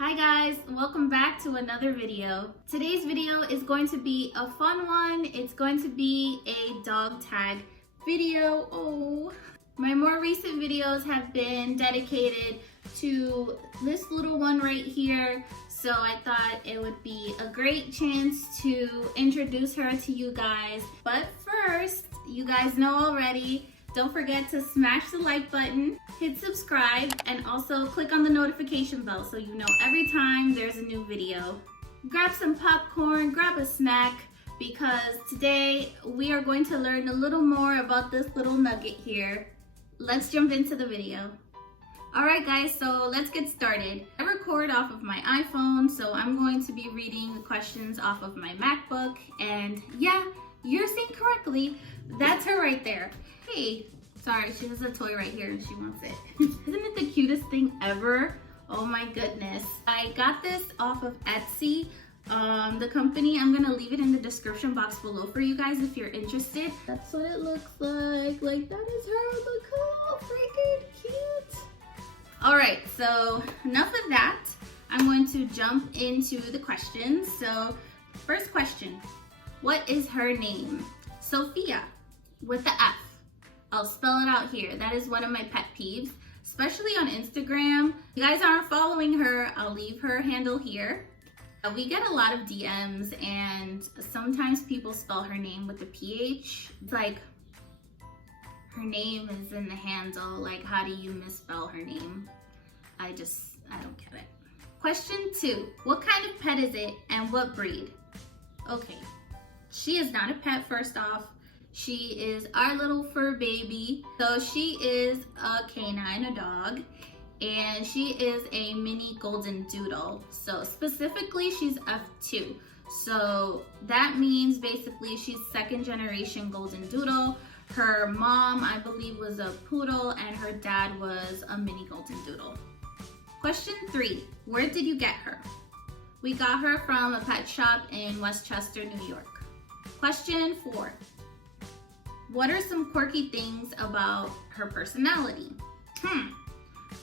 Hi guys, welcome back to another video. Today's video is going to be a fun one. It's going to be a dog tag video. Oh, my more recent videos have been dedicated to this little one right here. So I thought it would be a great chance to introduce her to you guys. But first, you guys know already, don't forget to smash the like button, hit subscribe, and also click on the notification bell so you know every time there's a new video. Grab some popcorn, grab a snack, because today we are going to learn a little more about this little nugget here. Let's jump into the video. Alright guys, so let's get started. I record off of my iPhone, so I'm going to be reading the questions off of my MacBook, and yeah, you're seeing correctly, that's her right there. Hey, sorry, she has a toy right here and she wants it. Isn't it the cutest thing ever? Oh my goodness. I got this off of Etsy. The company, I'm gonna leave it in the description box below for you guys if you're interested. That's what it looks like. Like, that is her. Look how freaking cute. All right, so enough of that. I'm going to jump into the questions. So first question, what is her name? Sophia with the F. I'll spell it out here. That is one of my pet peeves, especially on Instagram. If you guys aren't following her, I'll leave her handle here. We get a lot of DMs and sometimes people spell her name with a PH. It's like, her name is in the handle. Like, how do you misspell her name? I don't get it. Question 2, what kind of pet is it and what breed? Okay, she is not a pet first off. She is our little fur baby. So she is a canine, a dog, and she is a mini golden doodle. So specifically, she's F2. So that means basically she's second generation golden doodle. Her mom, I believe, was a poodle and her dad was a mini golden doodle. Question 3, where did you get her? We got her from a pet shop in Westchester, New York. Question 4, what are some quirky things about her personality?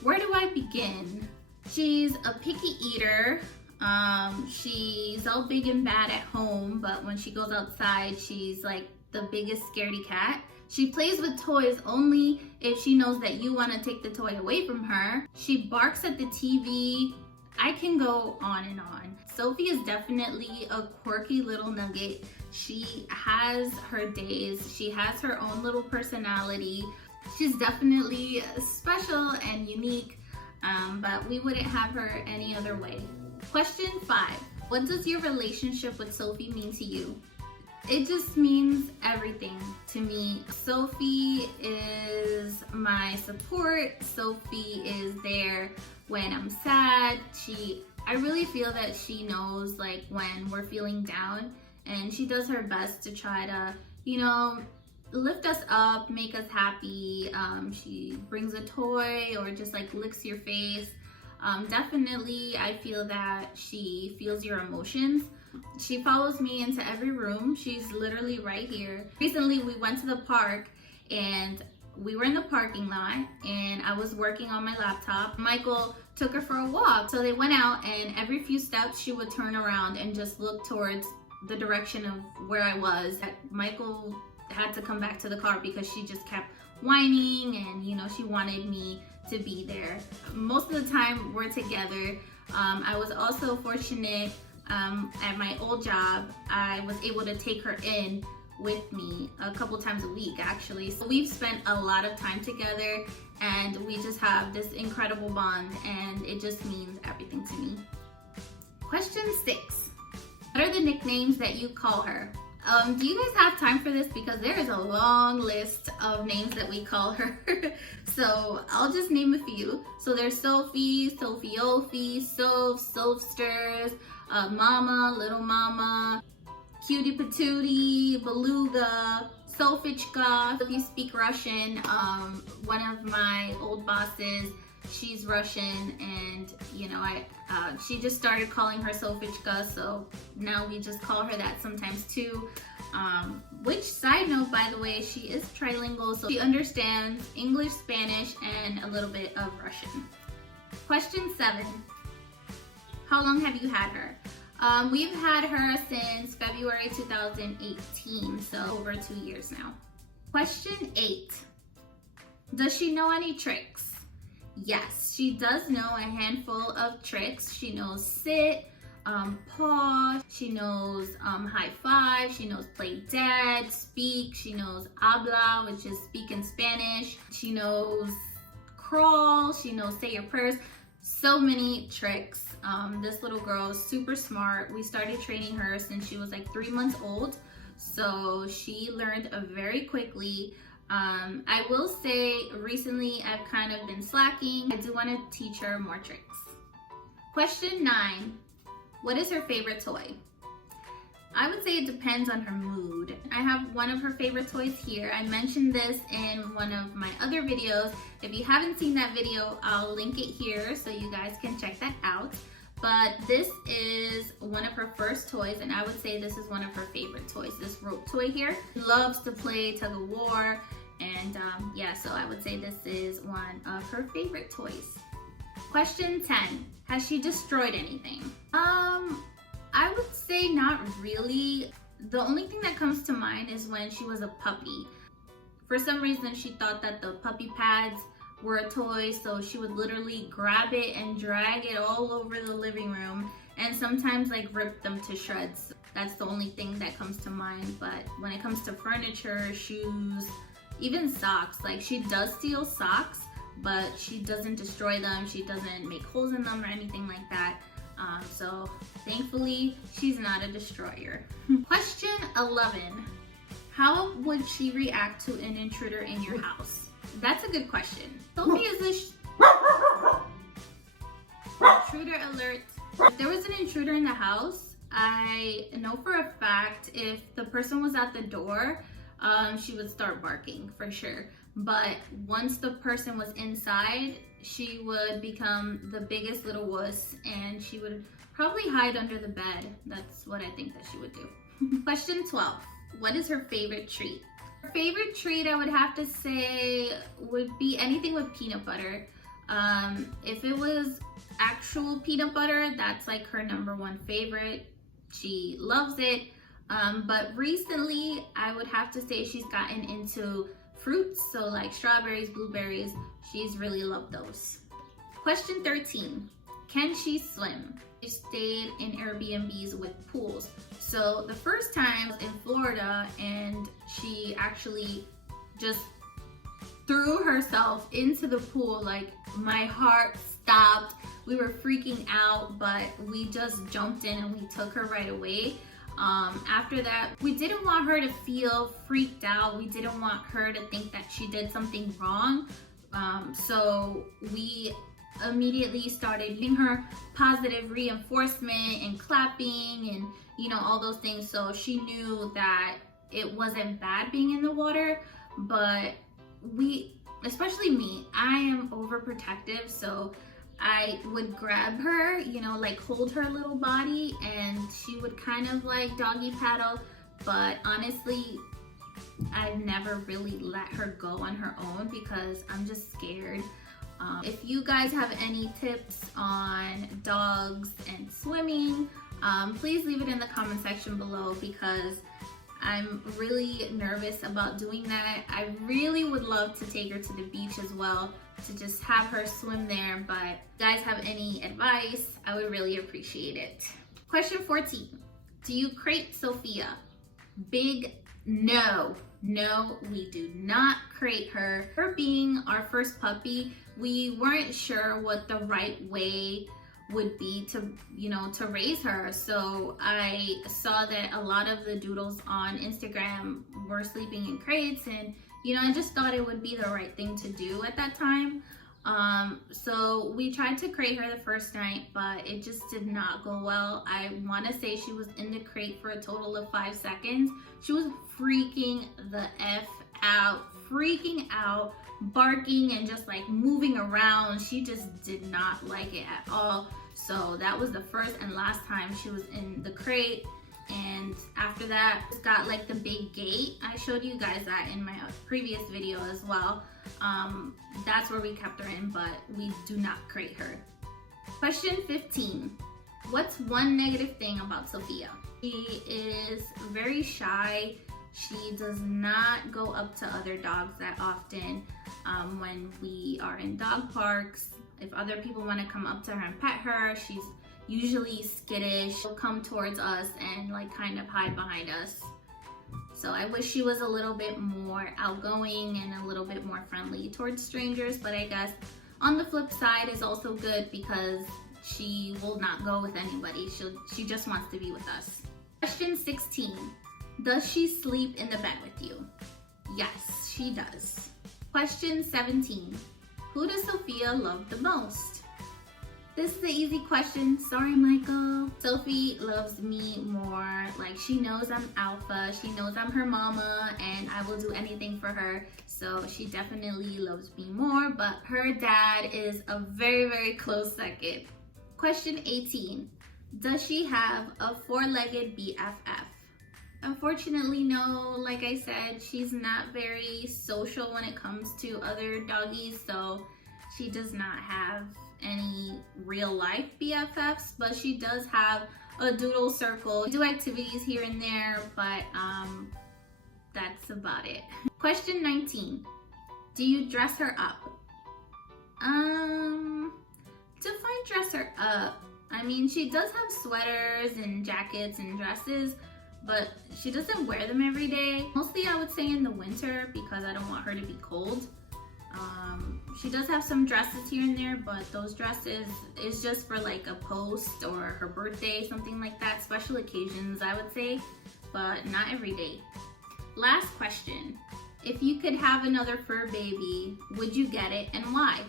Where do I begin? She's a picky eater. She's all big and bad at home, but when she goes outside, she's like the biggest scaredy cat. She plays with toys only if she knows that you want to take the toy away from her. She barks at the TV. I can go on and on. Sophie is definitely a quirky little nugget. She has her days. She has her own little personality. She's definitely special and unique, but we wouldn't have her any other way. Question 5, what does your relationship with Sophie mean to you? It just means everything to me. Sophie is my support. Sophie is there when I'm sad. I really feel that she knows like when we're feeling down, and she does her best to try to, you know, lift us up, make us happy. She brings a toy or just like licks your face. Definitely, I feel that she feels your emotions. She follows me into every room. She's literally right here. Recently, we went to the park and we were in the parking lot and I was working on my laptop. Michael took her for a walk. So they went out and every few steps she would turn around and just look towards the direction of where I was. Michael had to come back to the car because she just kept whining and, you know, she wanted me to be there. Most of the time we're together. I was also fortunate at my old job. I was able to take her in with me a couple times a week actually. So we've spent a lot of time together and we just have this incredible bond and it just means everything to me. Question 6, what are the nicknames that you call her? Do you guys have time for this? Because there is a long list of names that we call her. So I'll just name a few. So there's Sophie, Sophie-Ophy, Soph, Sophsters, Mama, Little Mama, Cutie Patootie, Beluga, Sofichka. If you speak Russian, one of my old bosses, she's Russian, and you know, she just started calling her Sofichka, so now we just call her that sometimes too. Which, side note, by the way, she is trilingual, so she understands English, Spanish, and a little bit of Russian. Question 7. How long have you had her? We've had her since February 2018, so over 2 years now. Question 8. Does she know any tricks? Yes, she does know a handful of tricks. She knows sit, paw, she knows high five, she knows play dead, speak, she knows habla, which is speak in Spanish, she knows crawl, she knows say your prayers. So many tricks. This little girl is super smart. We started training her since she was like 3 months old, so she learned very quickly. I will say recently I've kind of been slacking. I do want to teach her more tricks. Question 9. What is her favorite toy? I would say it depends on her mood. I have one of her favorite toys here. I mentioned this in one of my other videos. If you haven't seen that video, I'll link it here so you guys can check that out. But this is one of her first toys, and I would say this is one of her favorite toys. This rope toy here. She loves to play tug of war, and yeah, so I would say this is one of her favorite toys. Question 10. Has she destroyed anything? I would say not really. The only thing that comes to mind is when she was a puppy. For some reason, she thought that the puppy pads were a toy, so she would literally grab it and drag it all over the living room, and sometimes like rip them to shreds. That's the only thing that comes to mind. But when it comes to furniture, shoes, even socks, like she does steal socks, but she doesn't destroy them. She doesn't make holes in them or anything like that. So thankfully, she's not a destroyer. Question 11. How would she react to an intruder in your house? That's a good question. Sophia is intruder alert. If there was an intruder in the house, I know for a fact if the person was at the door, she would start barking for sure. But once the person was inside, she would become the biggest little wuss, and she would probably hide under the bed. That's what I think that she would do. Question 12. What is her favorite treat? Her favorite treat, I would have to say, would be anything with peanut butter. If it was actual peanut butter, that's like her #1 favorite. She loves it. But recently, I would have to say she's gotten into fruits, so like strawberries, blueberries. She's really loved those. Question 13. Can she swim? She stayed in Airbnbs with pools. So the first time was in Florida, and she actually just threw herself into the pool. Like my heart stopped. We were freaking out, but we just jumped in and we took her right away. After that, we didn't want her to feel freaked out. We didn't want her to think that she did something wrong. So we immediately started giving her positive reinforcement and clapping and, you know, all those things. So she knew that it wasn't bad being in the water. But we, especially me, I am overprotective. So I would grab her, you know, like hold her little body, and she would kind of like doggy paddle. But honestly, I've never really let her go on her own because I'm just scared. If you guys have any tips on dogs and swimming, please leave it in the comment section below, because I'm really nervous about doing that. I really would love to take her to the beach as well, to just have her swim there. But if you guys have any advice, I would really appreciate it. Question 14. Do you crate Sophia? Big no. No, we do not crate her. Her being our first puppy, we weren't sure what the right way would be to, you know, to raise her. So I saw that a lot of the doodles on Instagram were sleeping in crates, and, you know, I just thought it would be the right thing to do at that time. So we tried to crate her the first night, but it just did not go well. I want to say she was in the crate for a total of 5 seconds. She was freaking the F out, freaking out, barking and just like moving around. She just did not like it at all. So that was the first and last time she was in the crate. And after that, it's got like the big gate. I showed you guys that in my previous video as well. That's where we kept her in, but we do not crate her. Question 15. What's one negative thing about Sophia? She is very shy. She does not go up to other dogs that often. When we are in dog parks, if other people want to come up to her and pet her, she's usually skittish. She'll come towards us and like kind of hide behind us. So I wish she was a little bit more outgoing and a little bit more friendly towards strangers, but I guess on the flip side is also good because she will not go with anybody. She just wants to be with us. Question 16. Does she sleep in the bed with you? Yes, she does. Question 17. Who does Sophia love the most? This is an easy question. Sorry, Michael. Sophie loves me more. Like, she knows I'm alpha. She knows I'm her mama and I will do anything for her. So she definitely loves me more, but her dad is a very, very close second. Question 18. Does she have a four-legged BFF? Unfortunately, no. Like I said, she's not very social when it comes to other doggies, so she does not have any real life BFFs, but she does have a doodle circle. We do activities here and there, but that's about it. Question 19. Do you dress her up? Define dress her up. I mean, she does have sweaters and jackets and dresses, but she doesn't wear them every day. Mostly I would say in the winter because I don't want her to be cold. She does have some dresses here and there, but those dresses is just for like a post or her birthday, something like that. Special occasions, I would say, but not every day. Last question. If you could have another fur baby, would you get it and why?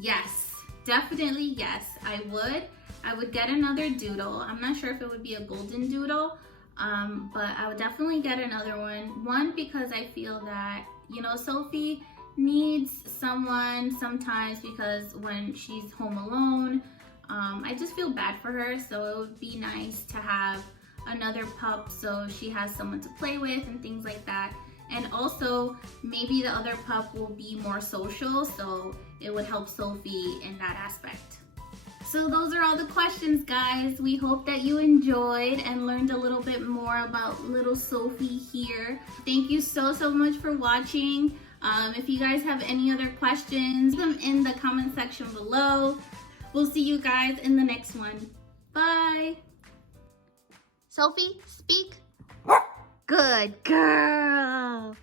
Yes, definitely yes, I would. I would get another doodle. I'm not sure if it would be a golden doodle, but I would definitely get another one. One, because I feel that, you know, Sophie needs someone sometimes because when she's home alone, I just feel bad for her. So it would be nice to have another pup so she has someone to play with and things like that. And also maybe the other pup will be more social, so it would help Sophie in that aspect. So those are all the questions, guys. We hope that you enjoyed and learned a little bit more about little Sophie here. Thank you so much for watching. If you guys have any other questions, leave them in the comment section below. We'll see you guys in the next one. Bye. Sophie, speak. Good girl.